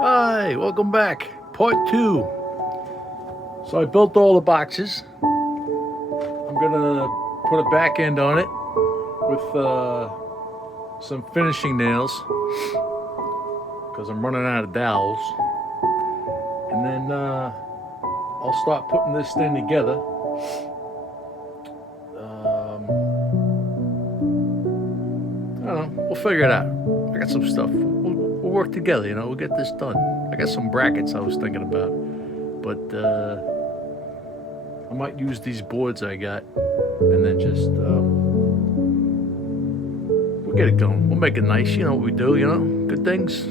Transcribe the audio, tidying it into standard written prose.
Hi, welcome back. Part 2. So I built all the boxes. I'm gonna put a back end on it with some finishing nails because I'm running out of dowels. And then I'll start putting this thing together. I don't know, we'll figure it out. I got some stuff. We'll work together, we'll get this done. I got some brackets I was thinking about, but I might use these boards I got and then just we'll get it going. We'll make it nice, what we do, good things.